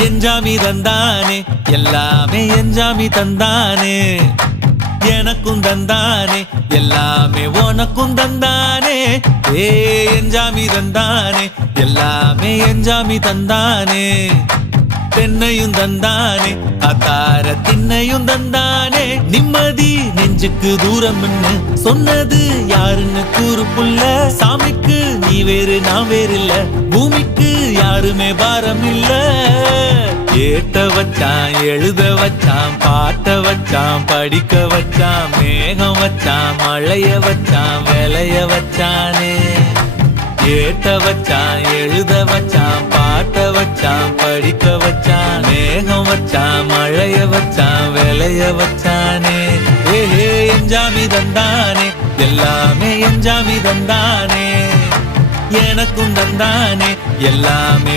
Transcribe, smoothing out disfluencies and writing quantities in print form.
எஞ்சாமி தந்தானே எல்லாமே எஞ்சாமி தந்தானே எனக்கும் தந்தானே எல்லாமே உனக்கும் தந்தானே ஏ எஞ்சாமி தந்தானே எல்லாமே எஞ்சாமி தந்தானே தென்னையும் தந்தானே அத்தார திண்ணையும் தந்தானே நிம்மதி நெஞ்சுக்கு தூரம் சொன்னது யாருன்னு கூறு புள்ள சாமிக்கு நீ வேறு நான் வேறு இல்ல பூமிக்கு யாருமே பாரம் இல்ல ஏத்த வச்சான் எழுத வச்சான் பாட்ட வச்சான் படிக்க வச்சான் மேகம் வச்சான் மழைய வச்சான் விளைய வச்சானே ஏத்த வச்சான் எழுத வச்சான் பாட்ட வச்சான் படிக்க வச்சான் மேகம் வச்சான் மழைய வச்சான் விளைய வச்சானே ஏஹே எஞ்சாமி தந்தானே எல்லாமே எஞ்சாமி தந்தானே எனக்கும் தந்தானே எல்லாமே